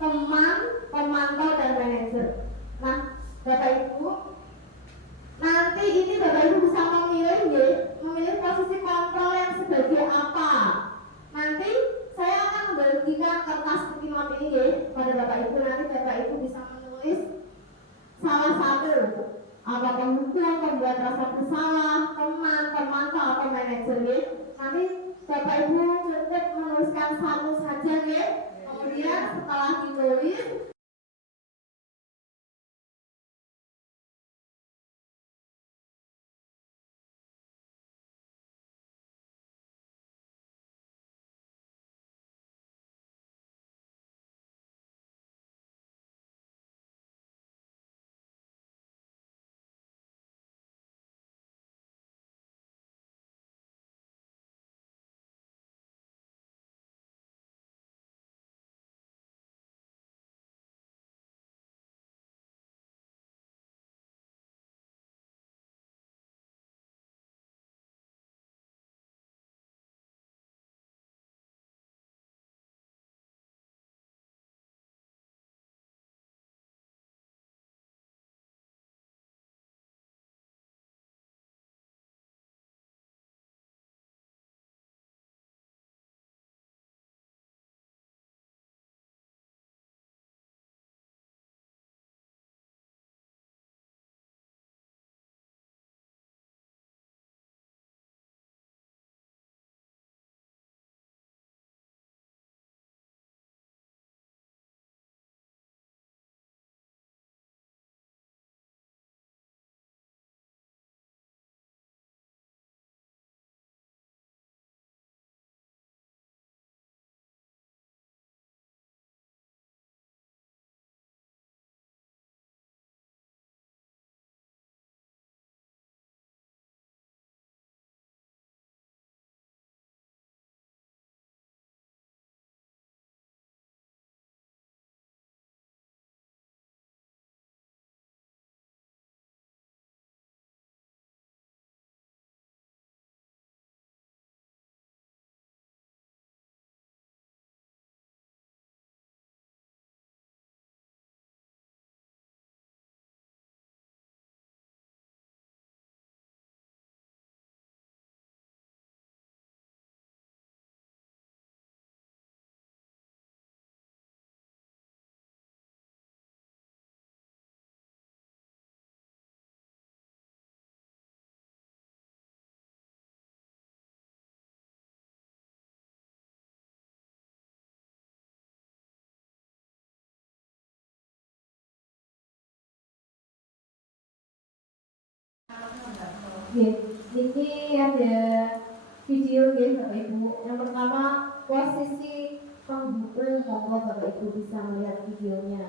teman, pemantau, dan manajer. Nah, Bapak Ibu, nanti ini Bapak Ibu bisa memilih, ya, memilih posisi kontrol yang sebagai apa. Nanti saya akan membagikan kertas sticky note ini, ya, pada Bapak Ibu. Nanti Bapak Ibu bisa menulis salah satu, apa penghukum, pembuat rasa bersalah, teman, pemantau, atau manajer, ya. Nanti Bapak Ibu cukup menuliskan satu saja, ya. Kemudian setelah ditulis, Oke, ini ada video ya Bapak Ibu. Yang pertama posisi penghubung, monggo Bapak Ibu bisa melihat videonya.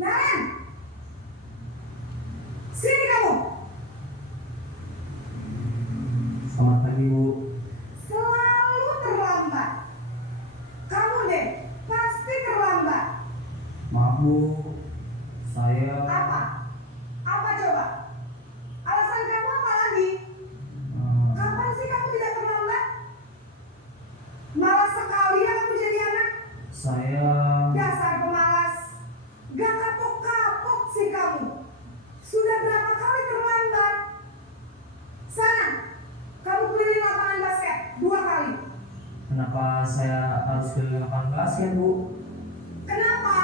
Naren, sini kamu. Selamat pagi, Bu. Selalu terlambat. Kamu deh, pasti terlambat. Maaf, Bu. Saya Apa? Apa coba? Alasan kamu apa lagi? Kapan sih kamu tidak terlambat? Malas sekali ya kamu jadi anak. saya Dasar pemalas. Gak kapok-kapok sih kamu. Sudah berapa kali terlambat? Sana, kamu keliling lapangan basket 2 kali. kenapa saya harus keliling lapangan basket, Bu? Kenapa?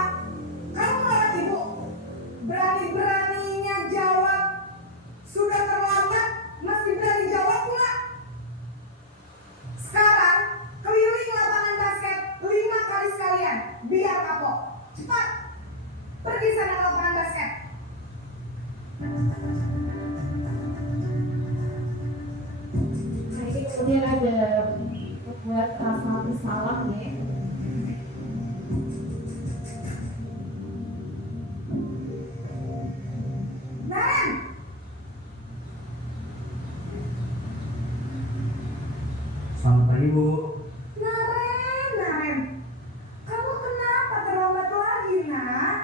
Kamu marah ibu. Berani-beraninya jawab. Sudah terlambat, masih berani jawab pula. Sekarang, keliling lapangan basket 5 kali sekalian. Biar kapok. Cepat. Pergi sana ke lapangan basket. Nah, ini kemudian ada membuat rasa bersalah nih. Naren, Selamat pagi, Bu. Naren. Kamu kenapa terlambat lagi, nak?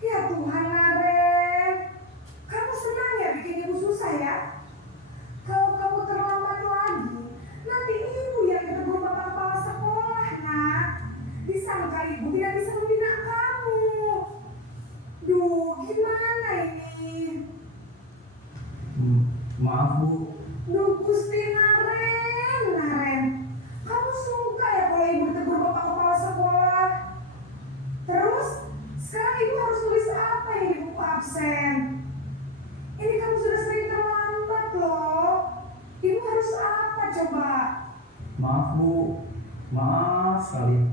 Ya Tuhan, Naren. Kamu senang ya bikin ibu susah ya? Kalau kamu terlambat lagi, nanti ibu yang ditegur bapak kepala sekolah, nak. Disangka ibu tidak bisa membina kamu. Duh, gimana ini? Maaf, Bu. Duh, Gusti Naren. Kamu suka ya kalau ibu ditegur bapak kepala sekolah? Terus, sekarang ibu harus tulis apa yang di buku absen? Ini kamu sudah sering terlambat loh. Ibu harus apa coba? Maaf, Bu. Maaf sekali.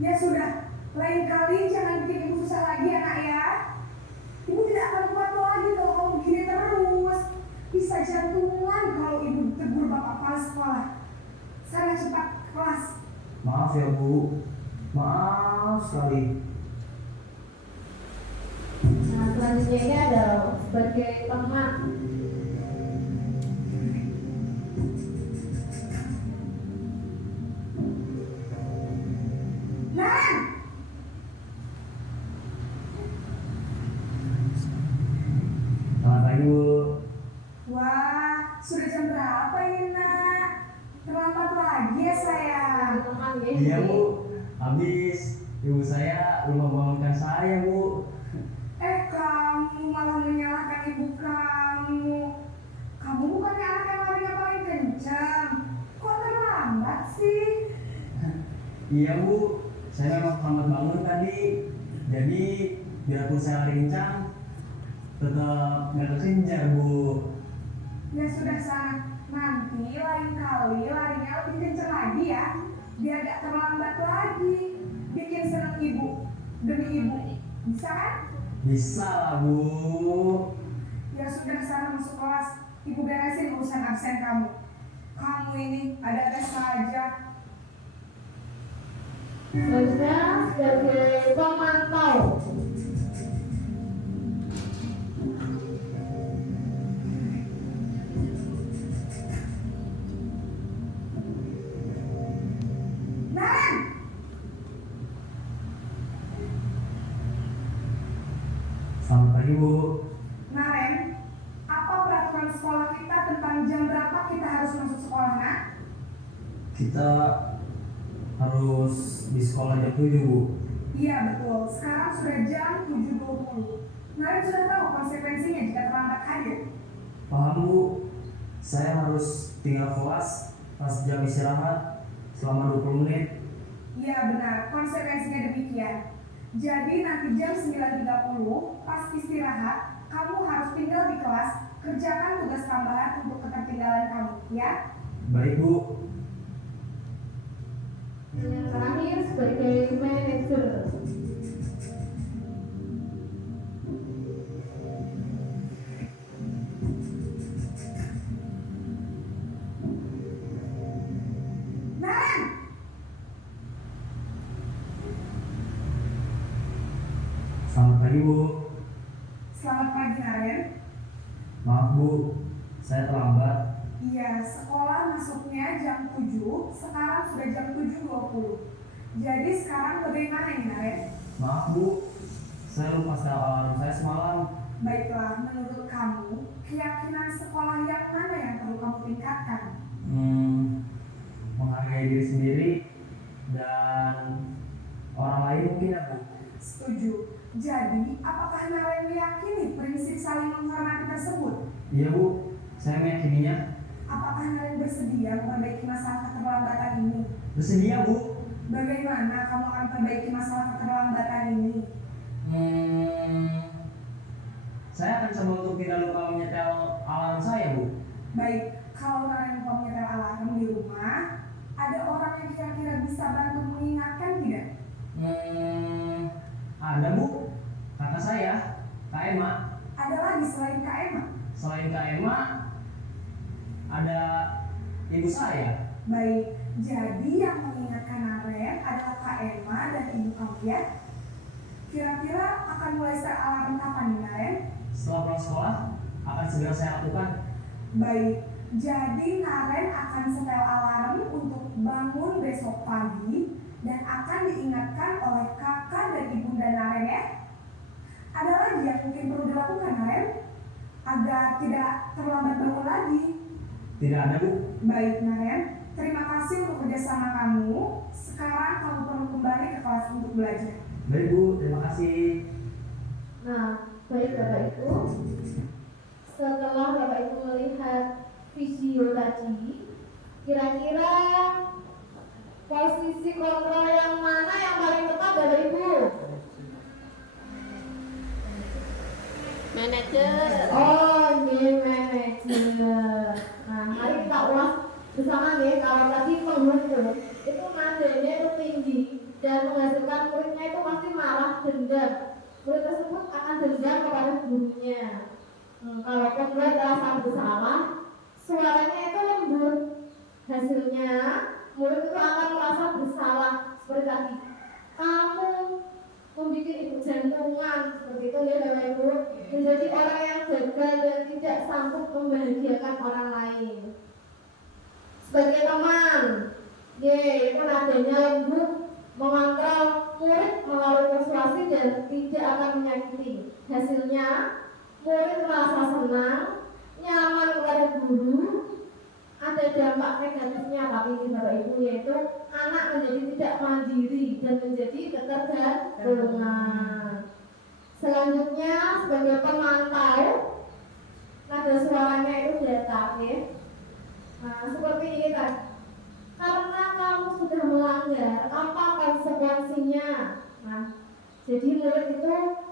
Ya sudah, lain kali jangan bikin ibu susah lagi anak ya. Ibu tidak akan kuat lagi kalau kamu begini terus. Bisa jantungan kalau ibu ditegur bapak kepala sekolah. Sana cepat ke kelas. Maaf ya, Bu. Maaf sekali. Nah, selanjutnya ini ada sebagai teman. Naren, Selamat pagi, Bu. wah, sudah jam berapa ini nak? Terlambat lagi ya sayang. Teman ya. Iya, Bu. Habis ibu saya lupa bangunkan saya, Bu. Kamu malah menyalahkan ibu kamu. Kamu bukannya anak yang larinya paling kencang. Kok terlambat sih? Iya, Bu. Saya memang terlambat bangun tadi. Jadi biarpun saya lari kencang, tetap nggak terkejar, Bu. Ya sudah sana. Nanti lain kali larinya lebih kencang lagi ya. Biar gak terlambat lagi. Bikin senang ibu. Demi ibu. Bisa kan? Bisa lah, Bu. Ya sudah sana masuk kelas. Ibu beresin urusan absen kamu. Kamu ini ada tes saja. Selanjutnya sebagai pemantau. Naren, Selamat pagi, Bu. Naren, apa peraturan sekolah kita tentang jam berapa kita harus masuk sekolah, nak? Kita harus di sekolah jam 7, Bu. Iya betul, sekarang sudah jam 7.20. Naren sudah tahu konsekuensinya jika terlambat hadir. Paham, Bu. Saya harus tinggal kelas pas jam istirahat selama 20 menit. Iya benar, konsekuensinya demikian. Jadi nanti jam 9.30 pas istirahat, kamu harus tinggal di kelas, kerjakan tugas tambahan untuk ketertinggalan kamu, ya? Baik, Bu. pagi Bu. Selamat pagi Naren. Maaf Bu, saya terlambat. Iya, sekolah masuknya jam 7, sekarang sudah jam 7.20. Jadi sekarang bagaimana ini Naren? Maaf Bu, saya lupa setel alarm saya semalam. Baiklah, menurut kamu, keyakinan sekolah yang mana yang perlu kamu tingkatkan? Menghargai diri sendiri dan orang lain mungkin ya Bu. Setuju. Jadi, apakah Naren meyakini prinsip saling menghormati tersebut? Iya Bu, saya meyakininya. Apakah Naren bersedia memperbaiki masalah keterlambatan ini? Bersedia Bu. Bagaimana kamu akan memperbaiki masalah keterlambatan ini? Saya akan coba untuk tidak lupa menyetel alarm saya Bu. Baik, kalau Naren lupa menyetel alarm di rumah, ada orang yang kira-kira bisa bantu mengingatkan tidak? Ada Bu, kakak saya, Kak Emma. Ada lagi selain Kak Emma? Selain Kak Emma, ada ibu saya. Baik, jadi yang mengingatkan Naren adalah Kak Emma dan ibu kamu ya? Kira-kira akan mulai set alarm kapan nih Naren? Setelah pulang sekolah, akan segera saya lakukan. Baik, jadi Naren akan setel alarm untuk bangun besok pagi dan akan diingatkan oleh kakak dan ibunda Naren ya. Ada lagi yang mungkin perlu dilakukan Naren agar tidak terlambat bangun lagi? Tidak ada Bu. Baik Naren, terima kasih untuk kerjasama kamu. Sekarang kamu perlu kembali ke kelas untuk belajar. Baik Bu, terima kasih. Nah, baik Bapak Ibu, setelah Bapak Ibu melihat video tadi, kira-kira posisi kontrol yang mana yang paling tepat Bapak Ibu? Manajer. Oh, ini manajer. Nah, mari kita ulas bersama nih. Kalau tadi penghukum itu nadanya itu tinggi dan menghasilkan muridnya itu pasti marah, dendam. Murid tersebut akan dendam kepada gurunya. Kalau murid merasa bersalah, suaranya itu lembut. Hasilnya murid itu akan merasa bersalah seperti tadi. Kamu membuat ibu jantungan seperti itu ya Bapak Ibu, menjadi orang yang gagal dan tidak sanggup membahagiakan orang lain. Sebagai teman, itu nadanya lembut, mengontrol murid melalui persuasi dan tidak akan menyakiti. Hasilnya murid merasa senang, nyaman kepada guru. Ada dampak negatifnya tapi ini Bapak Ibu, yaitu anak menjadi tidak mandiri dan menjadi ketergantungan. Selanjutnya sebagai pemantau, nada suaranya itu datar ya. Nah seperti ini kan, karena kamu sudah melanggar, apa konsekuensinya? Nah jadi murid itu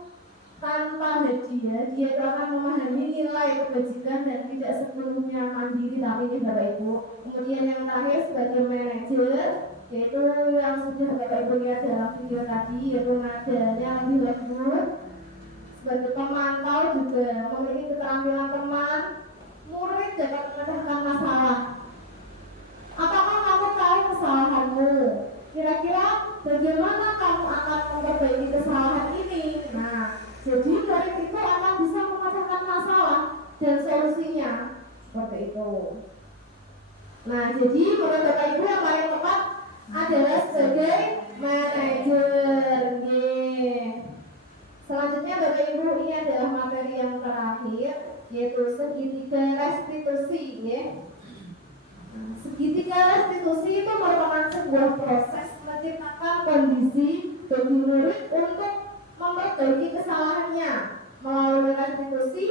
tanpa hadiah, dia akan memahami nilai kebajikan dan tidak sepenuhnya mandiri tapi ini Bapak Ibu. Kemudian yang terakhir sebagai manajer, yaitu yang sudah Bapak Ibu lihat dalam video tadi, yaitu nadanya lebih lembut. Sebagai pemantau juga memiliki keterampilan teman, murid dapat memecahkan masalah. Apakah kamu tahu kesalahanmu? Kira-kira bagaimana kamu akan memperbaiki kesalahan ini? Nah, jadi murid itu akan bisa memecahkan masalah dan solusinya seperti itu. Nah, jadi menurut Bapak Ibu yang paling tepat adalah sebagai manajer. Selanjutnya Bapak Ibu, ini adalah materi yang terakhir, yaitu segitiga restitusi. Segitiga restitusi itu merupakan sebuah proses menciptakan kondisi bagi murid untuk memperbaiki kesalahannya. Melalui restitusi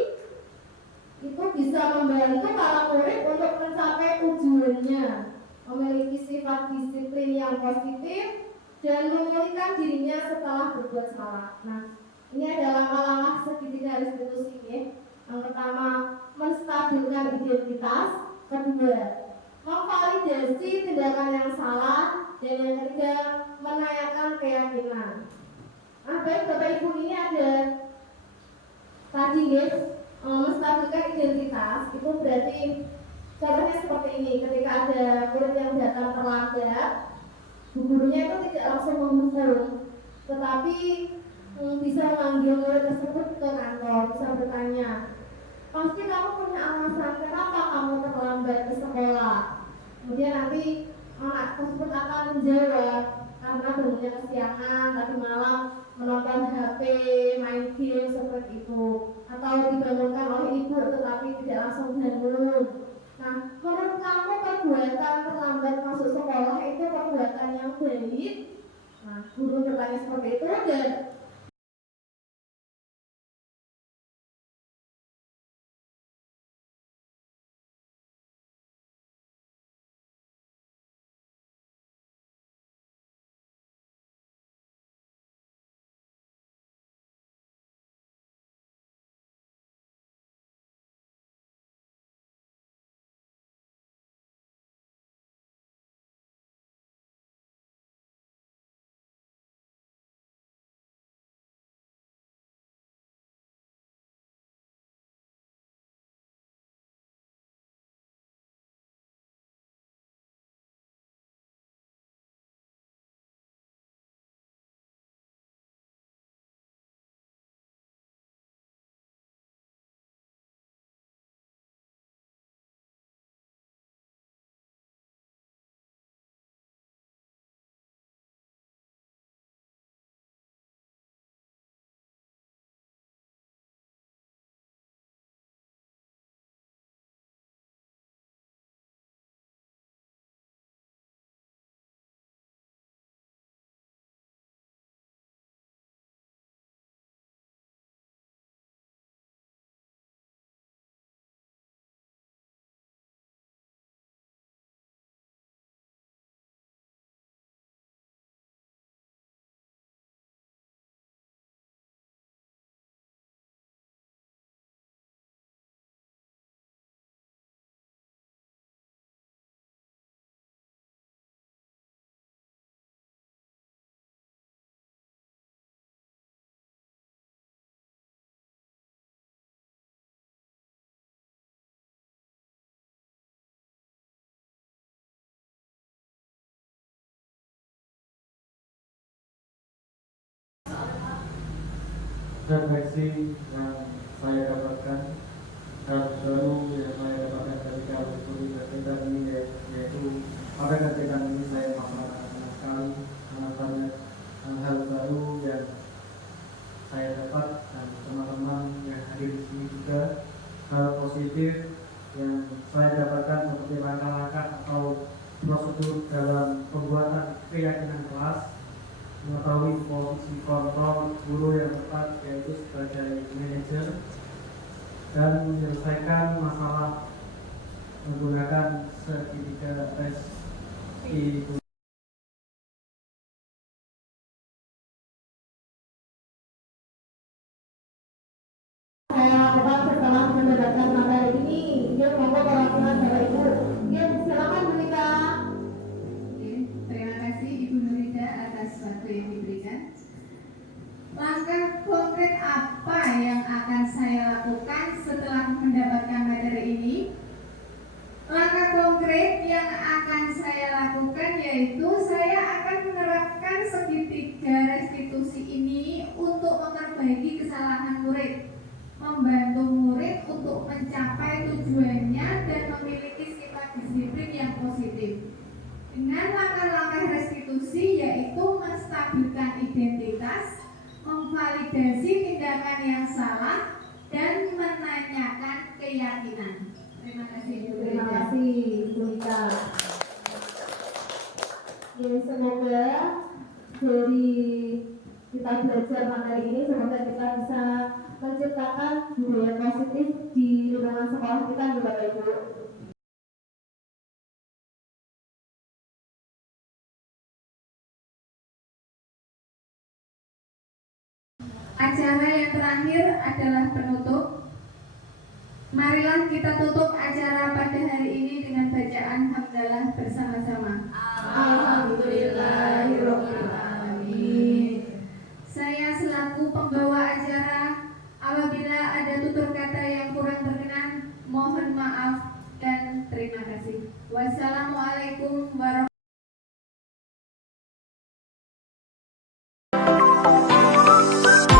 itu bisa membantu para murid untuk mencapai tujuannya, memiliki sifat disiplin yang positif dan memulihkan dirinya setelah berbuat salah. Nah, ini adalah langkah-langkah segitiga restitusi ya. Yang pertama, menstabilkan identitas. Kedua, memvalidasi tindakan yang salah. Dan yang ketiga, menanyakan keyakinan. Nah, baik Bapak Ibu, ini ada tadi ya, menstabilkan identitas. Itu berarti contohnya seperti ini. Ketika ada murid yang datang terlambat, gurunya itu tidak langsung menghukum, tetapi bisa manggil murid tersebut ke kantor, bisa bertanya, pasti kamu punya alasan kenapa kamu terlambat ke sekolah. Kemudian nanti anak tersebut akan menjawab karena bangunnya kesiangan, tadi malam menonton HP, main game seperti itu, atau dibangunkan oleh ibu tetapi tidak langsung bangun. Nah, menurut kamu perbuatan terlambat masuk sekolah itu perbuatan yang baik? Nah, guru bertanya seperti itu dan refleksi yang saya dapatkan dan baru yang saya dapatkan ketika berkuliah tadi yaitu pada ketika ini saya melaksanakan sekali sangat banyak hal-hal baru yang saya dapat dan teman-teman yang hadir di sini juga hal positif yang saya dapatkan seperti langkah-langkah atau prosedur dalam pembuatan keyakinan kelas, mengetahui posisi kontrol guru yang tepat yaitu sebagai manajer, dan menyelesaikan masalah menggunakan segitiga resti. saya lakukan setelah mendapatkan materi ini. Dia monggo perwakilan Bapak Ibu. Dia silakan Bulika. Oke, terima kasih Ibu Nurida atas waktu yang diberikan. Langkah konkret apa yang akan saya lakukan setelah mendapatkan materi ini? Langkah konkret yang akan saya lakukan yaitu saya akan menerapkan segitiga restitusi ini untuk memperbaiki kesalahan murid, membantu murid untuk mencapai tujuannya dan memiliki sifat disiplin yang positif. Dengan langkah-langkah restitusi yaitu menstabilkan identitas, memvalidasi tindakan yang salah, dan menanyakan keyakinan. Terima kasih Ibu. Terima kasih Bulika. Ya, semoga dari kita belajar materi ini, semoga kita bisa menciptakan budaya positif di lingkungan sekolah kita, Bapak Ibu. Acara yang terakhir adalah penutup. Marilah kita tutup acara pada hari ini dengan bacaan hamdalah bersama-sama. Alhamdulillahirabbil alamin. Saya selaku pembawa acara, apabila ada tutur kata yang kurang berkenan, mohon maaf dan terima kasih. Wassalamualaikum warahmatullahi wabarakatuh.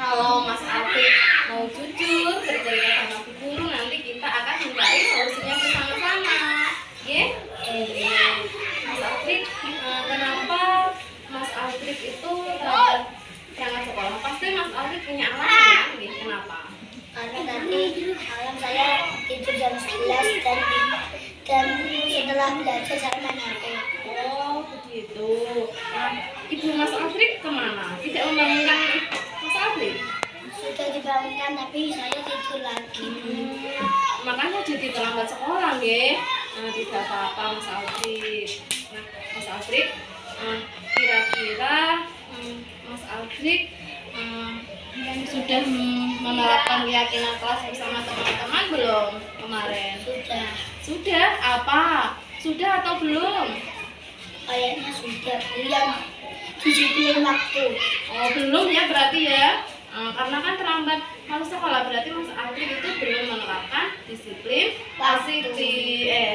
Kalau Mas Afif mau jujur bercerita sama Bu Guru, nanti kita akan mencari solusinya bersama-sama. Ya? Mas Afif, kenapa Mas Afif itu jangan sekolah? Pasti Mas Afif punya alasan, ya? Kenapa? Karena tadi malam saya tidur jam 11 dan setelah belajar saya main HP. Oh, begitu. Nah, Ibu Mas Afif kemana? Tidak membangunkan Mas Afif? Sudah dibangunkan tapi saya tidur lagi. Makanya jadi terlambat sekolah, ya? Nah, tidak apa-apa Mas Afif. Nah, Mas Afif, kira-kira Mas Afif sudah menerapkan keyakinan kelas bersama teman-teman belum kemarin? Sudah. Sudah? Apa? Sudah atau belum? Kayaknya sudah. Yang disiplin waktu. Oh, belum ya berarti ya? Karena kan terlambat masuk sekolah, berarti Mas Afif itu belum menerapkan disiplin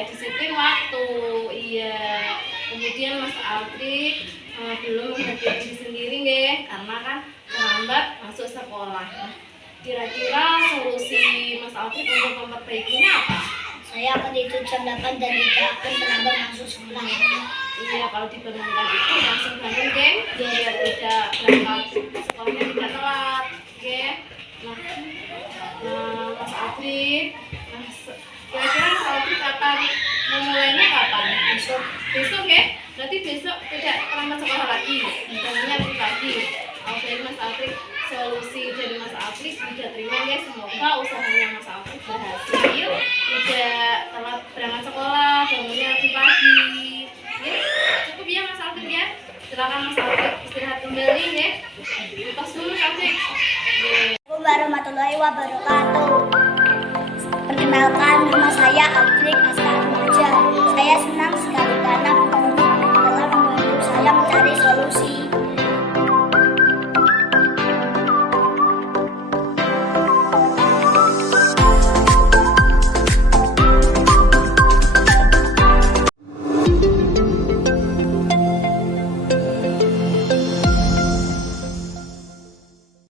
disiplin waktu. Iya. Kemudian Mas Afif belum menghargai diri sendiri, nggih, karena kan terlambat masuk sekolah. Kira-kira solusi Mas Alfred untuk memperbaikinya apa? Saya akan tidur jam 8 dan tidak akan terlambat masuk sekolah. Iya, kalau dibangunkan itu langsung bangun, geng, biar tidak berangkat sekolahnya tidak telat, geng. Nah, Mas Alfred, kira-kira Mas Alfred kapan memulainya kapan? Besok, geng. Berarti besok tidak terlambat sekolah lagi, bangunnya lebih pagi. Oke, Mas Alfred, solusi dari Mas Alfred tidak terima ya. Semoga usahanya Mas Alfred berhasil, tidak telat berangkat sekolah, bangunnya lebih pagi. Ya, cukup ya Mas Alfred ya. Silakan Mas Alfred istirahat kembali ya. Lepas dulu Alfred. Assalamualaikum warahmatullahi wabarakatuh. Perkenalkan, nama saya Alfred Asma. Saya senang sekali karena telah membantu saya mencari solusi